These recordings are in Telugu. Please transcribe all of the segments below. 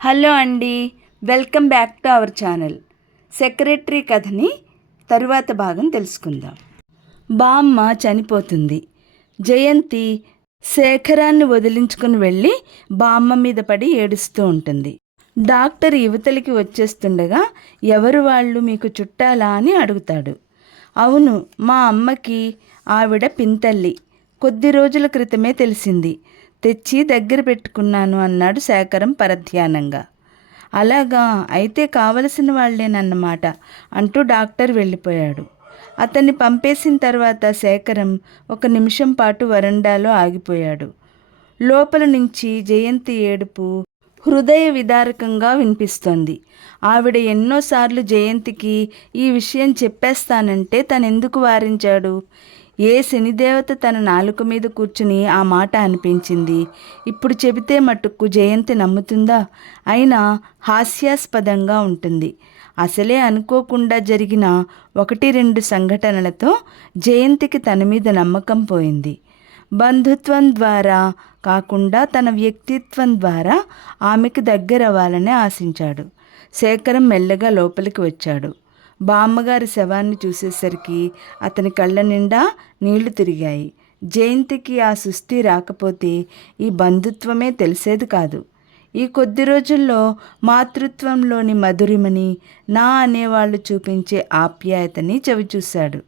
హలో అండి, welcome back to our channel. Secretary కథని తరువాత భాగం తెలుసుకుందాం. బామ్మ చనిపోతుంది. జయంతి శేఖరాన్ని వదిలించుకుని వెళ్ళి బామ్మ మీద పడి ఏడుస్తూ ఉంటుంది. డాక్టర్ యువతలికి వచ్చేస్తుండగా ఎవరు వాళ్ళు, మీకు చుట్టాలా అని అడుగుతాడు. అవును, మా అమ్మకి ఆవిడ పింతల్లి. కొద్ది రోజుల క్రితమే తెలిసింది. తెచ్చి దగ్గర పెట్టుకున్నాను అన్నాడు శేఖరం పరధ్యానంగా. అలాగా, అయితే కావలసిన వాళ్ళేనన్నమాట అంటూ డాక్టర్ వెళ్ళిపోయాడు. అతన్ని పంపేసిన తర్వాత శేఖరం ఒక నిమిషం పాటు వరండాలో ఆగిపోయాడు. లోపల నుంచి జయంతి ఏడుపు హృదయ విదారకంగా వినిపిస్తోంది. ఆవిడ ఎన్నోసార్లు జయంతికి ఈ విషయం చెప్పేస్తానంటే తనెందుకు వారించాడు? ఏ శనిదేవత తన నాలుక మీద కూర్చుని ఆ మాట అనిపించింది? ఇప్పుడు చెబితే మటుకు జయంతి నమ్ముతుందా? అయినా హాస్యాస్పదంగా ఉంటుంది. అసలే అనుకోకుండా జరిగిన 1-2 సంఘటనలతో జయంతికి తన మీద నమ్మకం పోయింది. బంధుత్వం ద్వారా కాకుండా తన వ్యక్తిత్వం ద్వారా ఆమెకు దగ్గరవ్వాలని ఆశించాడు. శేఖరం మెల్లగా లోపలికి వచ్చాడు. బామ్మగారి శవాన్ని చూసేసరికి అతని కళ్ళ నిండా నీళ్లు తిరిగాయి. జయంతికి ఆ సుస్థి రాకపోతే ఈ బంధుత్వమే తెలిసేది కాదు. ఈ కొద్ది రోజుల్లో మాతృత్వంలోని మధురిమని, నా అనేవాళ్ళు చూపించే ఆప్యాయతని చవిచూశాడు.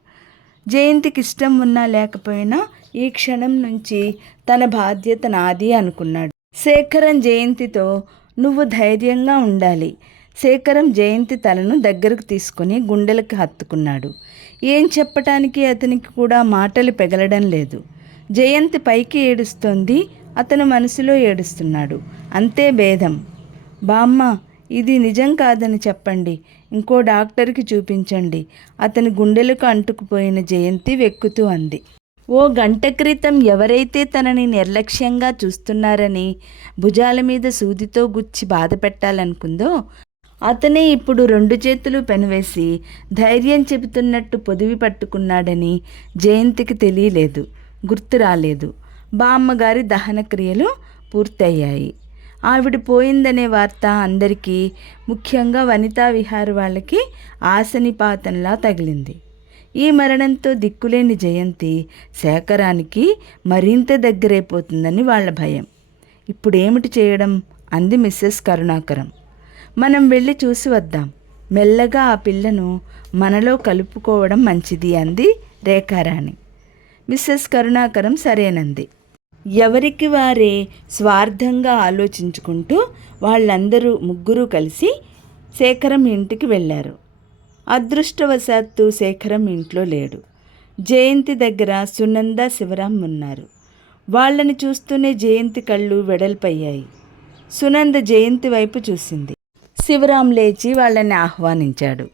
జయంతికి ఇష్టం ఉన్నా లేకపోయినా ఈ క్షణం నుంచి తన బాధ్యత నాది అనుకున్నాడు. శేఖరం జయంతితో, నువ్వు ధైర్యంగా ఉండాలి. శేఖరం జయంతి తలను దగ్గరకు తీసుకుని గుండెలకు హత్తుకున్నాడు. ఏం చెప్పటానికి అతనికి కూడా మాటలు పెగలడం లేదు. జయంతి పైకి ఏడుస్తోంది, అతను మనసులో ఏడుస్తున్నాడు. అంతే భేదం. బామ్మ, ఇది నిజం కాదని చెప్పండి, ఇంకో డాక్టర్కి చూపించండి, అతని గుండెలకు అంటుకుపోయిన జయంతి వెక్కుతూ అంది. ఓ గంట క్రితం ఎవరైతే తనని నిర్లక్ష్యంగా చూస్తున్నారని భుజాల మీద సూదితో గుచ్చి బాధ పెట్టాలనుకుందో అతనే ఇప్పుడు 2 చేతులు పెనవేసి ధైర్యం చెబుతున్నట్టు పొదివి పట్టుకున్నాడని జయంతికి తెలియలేదు, గుర్తు రాలేదు. బామ్మగారి దహన క్రియలు పూర్తయ్యాయి. ఆవిడ పోయిందనే వార్త అందరికీ, ముఖ్యంగా వనితా విహార్ వాళ్ళకి ఆశనిపాతంలా తగిలింది. ఈ మరణంతో దిక్కులేని జయంతి శేఖరానికి మరింత దగ్గరైపోతుందని వాళ్ళ భయం. ఇప్పుడేమిటి చేయడం అంది మిస్సెస్ కరుణాకరం. మనం వెళ్ళి చూసి వద్దాం, మెల్లగా ఆ పిల్లను మనలో కలుపుకోవడం మంచిది అంది రేఖారాణి. మిస్సెస్ కరుణాకరం సరేనంది. ఎవరికి వారే స్వార్థంగా ఆలోచించుకుంటూ వాళ్ళందరూ ముగ్గురు కలిసి శేఖరం ఇంటికి వెళ్ళారు. అదృష్టవశాత్తు శేఖరం ఇంట్లో లేడు. జయంతి దగ్గర సునంద, శివరాం ఉన్నారు. వాళ్ళని చూస్తూనే జయంతి కళ్ళు వెడల్పయ్యాయి. సునంద జయంతి వైపు చూసింది. శివరాం లేచి వాళ్ళని ఆహ్వానించాడు.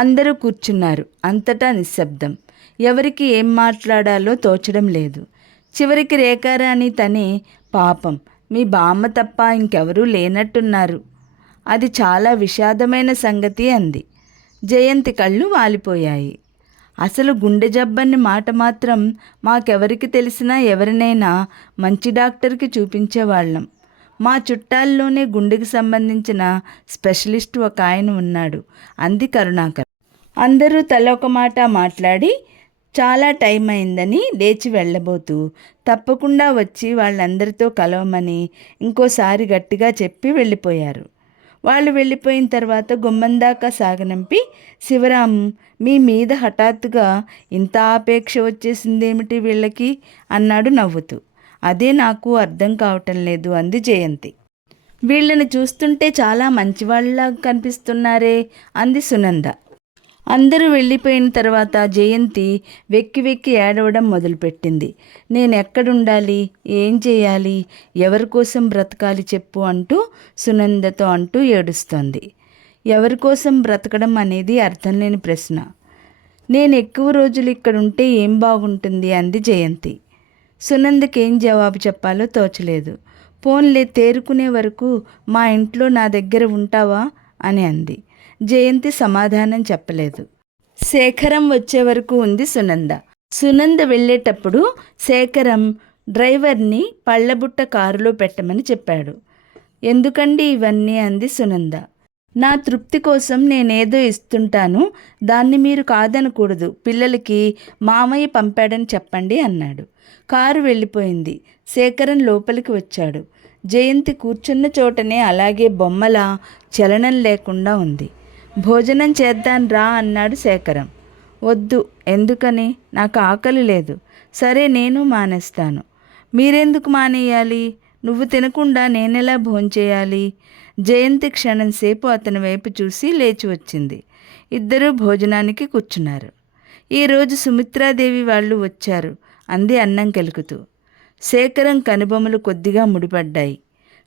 అందరూ కూర్చున్నారు. అంతటా నిశ్శబ్దం. ఎవరికి ఏం మాట్లాడాలో తోచడం లేదు. చివరికి రేఖారాణి తనే, పాపం మీ బామ్మ తప్ప ఇంకెవరూ లేనట్టున్నారు, అది చాలా విషాదమైన సంగతి అంది. జయంతి కళ్ళు వాలిపోయాయి. అసలు గుండె జబ్బని మాట మాత్రం మాకెవరికి తెలిసినా ఎవరినైనా మంచి డాక్టర్కి చూపించేవాళ్ళం. మా చుట్టాల్లోనే గుండెకి సంబంధించిన స్పెషలిస్ట్ ఒక ఆయన ఉన్నాడు అంది కరుణాకర్. అందరూ తలొక మాట మాట్లాడి చాలా టైం అయిందని లేచి వెళ్ళబోతూ తప్పకుండా వచ్చి వాళ్ళందరితో కలవమని ఇంకోసారి గట్టిగా చెప్పి వెళ్ళిపోయారు. వాళ్ళు వెళ్ళిపోయిన తర్వాత గుమ్మందాకా సాగనంపి, శివరాం, మీ మీద హఠాత్తుగా ఇంత ఆపేక్ష వచ్చేసిందేమిటి వీళ్ళకి అన్నాడు నవ్వుతూ. అదే నాకు అర్థం కావటం లేదు అంది జయంతి. వీళ్ళని చూస్తుంటే చాలా మంచివాళ్ళలా కనిపిస్తున్నారే అంది సునంద. అందరూ వెళ్ళిపోయిన తర్వాత జయంతి వెక్కి వెక్కి ఏడవడం మొదలుపెట్టింది. నేను ఎక్కడుండాలి, ఏం చేయాలి, ఎవరి కోసం బ్రతకాలి చెప్పు అంటూ సునందతో అంటూ ఏడుస్తోంది. ఎవరి కోసం బ్రతకడం అనేది అర్థం లేని ప్రశ్న. నేను ఎక్కువ రోజులు ఇక్కడుంటే ఏం బాగుంటుంది అంది జయంతి. సునందకేం జవాబు చెప్పాలో తోచలేదు. పోన్లే, తేరుకునే వరకు మా ఇంట్లో నా దగ్గర ఉంటావా అని అంది. జయంతి సమాధానం చెప్పలేదు. శేఖరం వచ్చే వరకు ఉంది సునంద. సునంద వెళ్ళేటప్పుడు శేఖరం డ్రైవర్ని పళ్ళబుట్ట కారులో పెట్టమని చెప్పాడు. ఎందుకండి ఇవన్నీ అంది సునంద. నా తృప్తి కోసం నేనేదో ఇస్తుంటాను, దాన్ని మీరు కాదనకూడదు. పిల్లలకి మామయ్య పంపాడని చెప్పండి అన్నాడు. కారు వెళ్ళిపోయింది. శేఖరన్ లోపలికి వచ్చాడు. జయంతి కూర్చున్న చోటనే అలాగే బొమ్మలా చలనం లేకుండా ఉంది. భోజనం చేద్దాం రా అన్నాడు శేఖరం. వద్దు. ఎందుకని? నాకు ఆకలి లేదు. సరే, నేను మానేస్తాను. మీరెందుకు మానేయాలి? నువ్వు తినకుండా నేనెలా భోంచేయాలి? జయంతి క్షణంసేపు అతని వైపు చూసి లేచి వచ్చింది. ఇద్దరూ భోజనానికి కూర్చున్నారు. ఈరోజు సుమిత్రాదేవి వాళ్ళు వచ్చారు అంది అన్నం కెలుకుతూ. శేఖరం కనుబొమలు కొద్దిగా ముడిపడ్డాయి.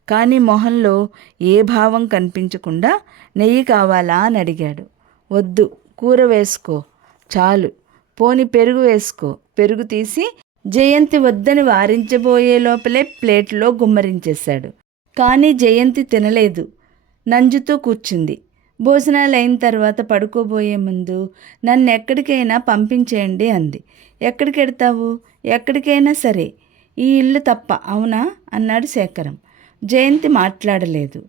కానీ మొహంలో ఏ భావం కనిపించకుండా నెయ్యి కావాలా అని అడిగాడు. వద్దు, కూర వేసుకో చాలు. పోని పెరుగు వేసుకో. పెరుగు తీసి జయంతి వద్దని వారించబోయే లోపలే ప్లేట్లో గుమ్మరించేశాడు. కానీ జయంతి తినలేదు. నంజుతూ కూర్చుంది. భోజనాలు అయిన తర్వాత పడుకోబోయే ముందు నన్ను ఎక్కడికైనా పంపించేయండి అంది. ఎక్కడికెడతావు? ఎక్కడికైనా సరే, ఈ ఇల్లు తప్ప. అవునా అన్నాడు శేఖరం. జయంతి మాట్లాడలేదు.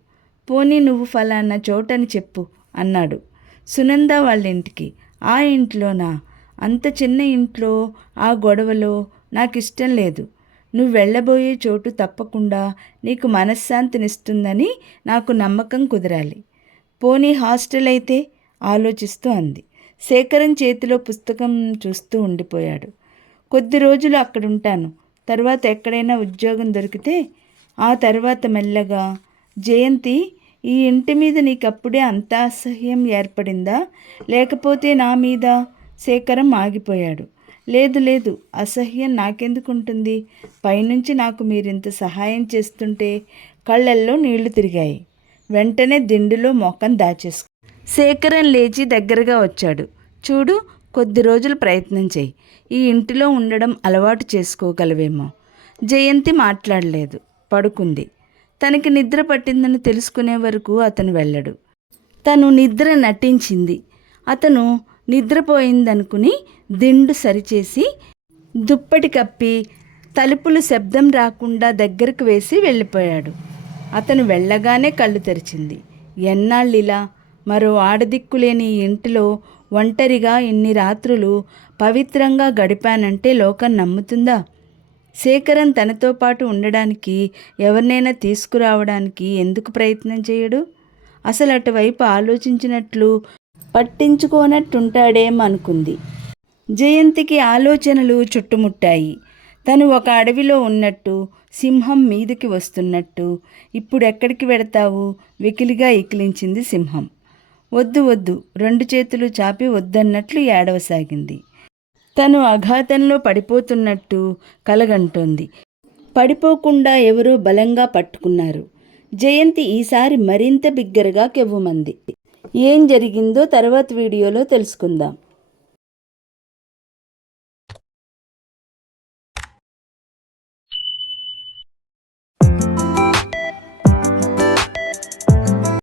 పోనీ నువ్వు ఫలానా చోటని చెప్పు అన్నాడు. సునంద వాళ్ళ ఇంటికి. ఆ ఇంట్లోనా? అంత చిన్న ఇంట్లో ఆ గొడవలో నాకు ఇష్టం లేదు. నువ్వు వెళ్ళబోయే చోటు తప్పకుండా నీకు మనశ్శాంతినిస్తుందని నాకు నమ్మకం కుదరాలి. పోనీ హాస్టల్ అయితే ఆలోచిస్తూ అంది. శేఖరన్ చేతిలో పుస్తకం చూస్తూ ఉండిపోయాడు. కొద్ది రోజులు అక్కడుంటాను. తర్వాత ఎక్కడైనా ఉద్యోగం దొరికితే ఆ తర్వాత మెల్లగా. జయంతి, ఈ ఇంటి మీద నీకప్పుడే అంత అసహ్యం ఏర్పడిందా, లేకపోతే నా మీద? శేఖరం ఆగిపోయాడు. లేదు లేదు, అసహ్యం నాకెందుకుంటుంది? పైనుంచి నాకు మీరింత సహాయం చేస్తుంటే కళ్ళల్లో నీళ్లు తిరిగాయి. వెంటనే దిండులో మొఖం దాచేసుకు. శేఖరం లేచి దగ్గరగా వచ్చాడు. చూడు, కొద్ది రోజులు ప్రయత్నం చేయి. ఈ ఇంటిలో ఉండడం అలవాటు చేసుకోగలవేమో. జయంతి మాట్లాడలేదు. పడుకుంది. తనకి నిద్ర పట్టిందని తెలుసుకునే వరకు అతను వెళ్ళడు. తను నిద్ర నటించింది. అతను నిద్రపోయిందనుకుని దిండు సరిచేసి దుప్పటి కప్పి తలుపులు శబ్దం రాకుండా దగ్గరకు వేసి వెళ్ళిపోయాడు. అతను వెళ్ళగానే కళ్ళు తెరిచింది. ఎన్నాళ్ళిలా? మరో ఆడదిక్కులేని ఇంటిలో ఒంటరిగా ఇన్ని రాత్రులు పవిత్రంగా గడిపానంటే లోకం నమ్ముతుందా? శేఖరన్ తనతో పాటు ఉండడానికి, ఎవరినైనా తీసుకురావడానికి ఎందుకు ప్రయత్నం చేయడు? అసలు అటువైపు ఆలోచించినట్లు పట్టించుకోనట్టుంటాడేమనుకుంది. జయంతికి ఆలోచనలు చుట్టుముట్టాయి. తను ఒక అడవిలో ఉన్నట్టు, సింహం మీదికి వస్తున్నట్టు. ఇప్పుడెక్కడికి వెడతావు? వెకిలిగా ఇకిలించింది సింహం. వద్దు వద్దు, రెండు చేతులు చాపి వద్దన్నట్లు ఏడవసాగింది. తను అఘాతంలో పడిపోతున్నట్టు కలగంటోంది. పడిపోకుండా ఎవరో బలంగా పట్టుకున్నారు. జయంతి ఈసారి మరింత బిగ్గరగా కెవ్వుమంది. ఏం జరిగిందో తర్వాత వీడియోలో తెలుసుకుందాం.